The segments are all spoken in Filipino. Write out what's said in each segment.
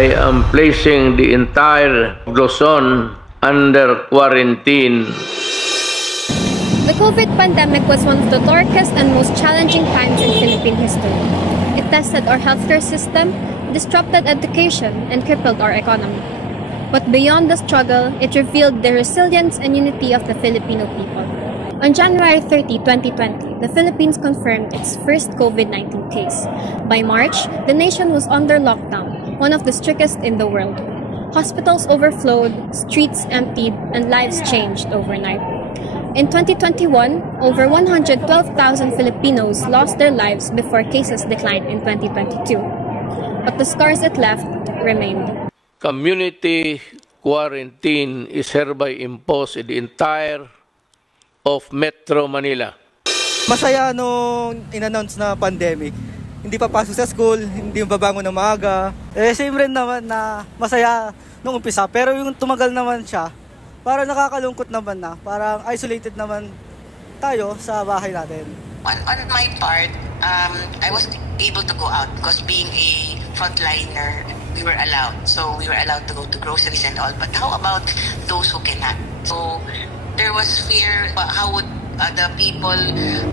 I am placing the entire Luzon under quarantine. The COVID pandemic was one of the darkest and most challenging times in Philippine history. It tested our healthcare system, disrupted education, and crippled our economy. But beyond the struggle, it revealed the resilience and unity of the Filipino people. On January 30, 2020, the Philippines confirmed its first COVID-19 case. By March, the nation was under lockdown, one of the strictest in the world. Hospitals overflowed, streets emptied, and lives changed overnight. In 2021, over 112,000 Filipinos lost their lives before cases declined in 2022. But the scars it left remained. Community quarantine is hereby imposed in the entire of Metro Manila. Masaya nung in-announce na pandemic. Hindi pa pasok sa school, hindi babangon ng maaga. Same rin naman na masaya nung umpisa. Pero yung tumagal naman siya, parang nakakalungkot naman na. Parang isolated naman tayo sa bahay natin. On my part, I was able to go out because being a frontliner, we were allowed. So we were allowed to go to groceries and all. But how about those who cannot? So there was fear. How would the people,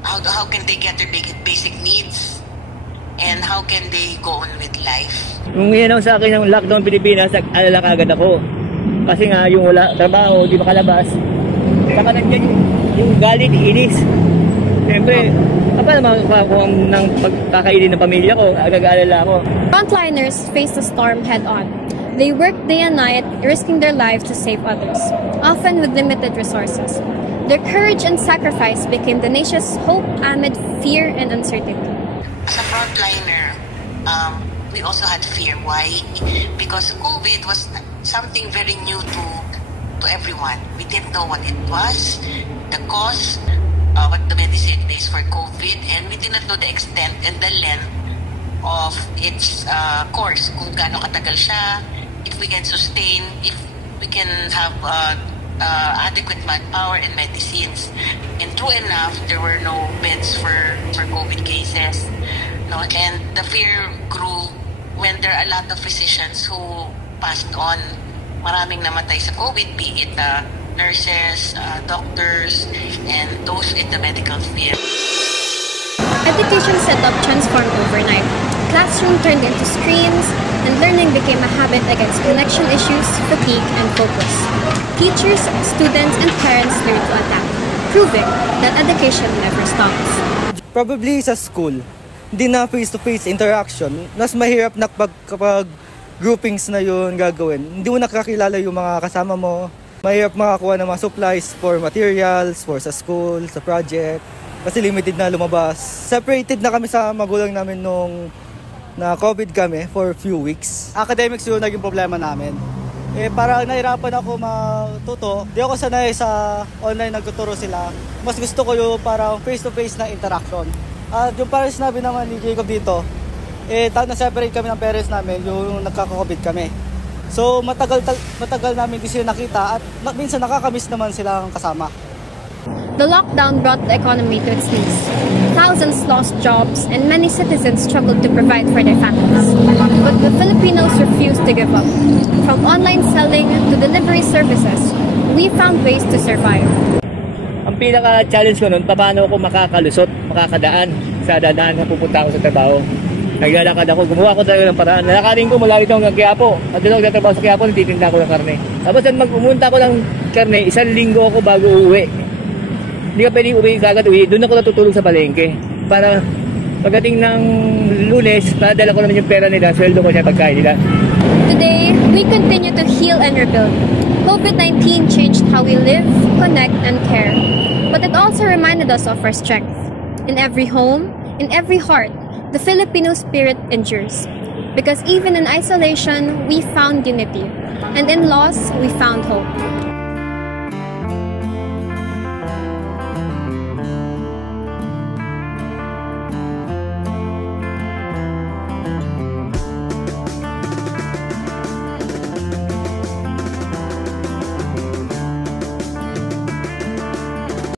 how can they get their basic needs? And how can they go on with life? Nung yan sa akin ng lockdown Pilipinas, alala kagad ako. Kasi nga yung wala trabaho, di makalabas. Saka nandiyan yung galit, inis. Siyempre, apa naman kung ng pagkakainin ng pamilya ko, agag-alala ako. Frontliners faced the storm head-on. They worked day and night, risking their lives to save others, often with limited resources. Their courage and sacrifice became the nation's hope amid fear and uncertainty. As a frontliner, we also had fear. Why? Because COVID was something very new to everyone. We didn't know what it was, the cause, what the medicine is for COVID, and we did not know the extent and the length of its course. Kung gaano katagal siya, if we can sustain, if we can have adequate manpower and medicines. And true enough, there were no beds for COVID cases. No, and the fear grew when there are a lot of physicians who passed on. Maraming namatay sa COVID, be it nurses, doctors, and those in the medical field. Education setup transformed overnight. Classroom turned into screens, and learning became a habit against connection issues, fatigue, and focus. Teachers, students, and parents learned to adapt, proving that education never stops. Probably sa school, hindi na face-to-face interaction, mas mahirap na kapag groupings na yun gagawin. Hindi mo nakakilala yung mga kasama mo. Mahirap makakuha ng mga supplies for materials, for sa school, sa project. Kasi limited na lumabas. Separated na kami sa magulang namin nung na COVID kami for a few weeks. Academics yung naging problema namin. Parang nahirapan ako matuto. Di ako sanay sa online nagtuturo sila. Mas gusto ko yung parang face-to-face na interaction. At yung parang sinabi naman ni Jacob dito, na-separate kami ng parents namin yung nagkaka-COVID kami. So matagal namin di sila nakita at minsan nakakamiss naman silang kasama. The lockdown brought the economy to its knees. Thousands lost jobs and many citizens struggled to provide for their families. But the Filipinos refused to give up. From online selling to delivery services, we found ways to survive. Ang pinaka-challenge ko nun, paano ako makakalusot, makakadaan sa dadaan na pupunta ako sa trabaho. Naglalakad ako, gumawa ko talaga ng paraan. Nalakarin ko mula rito hanggang Quiapo. At doon ako nagtatrabaho sa Quiapo, nagtitinda ko ng karne. Tapos pumunta ko ng karne, 1 linggo ako bago uuwi. Hindi ka pwedeng kagad uwi. Doon ako natutulog sa palengke. Para pagdating ng Lunes, padala ko naman yung pera nila, sweldo ko siya pagkain nila. Today, we continue to heal and rebuild. COVID-19 changed how we live, connect, and care. But it also reminded us of our strength. In every home, in every heart, the Filipino spirit endures. Because even in isolation, we found unity. And in loss, we found hope.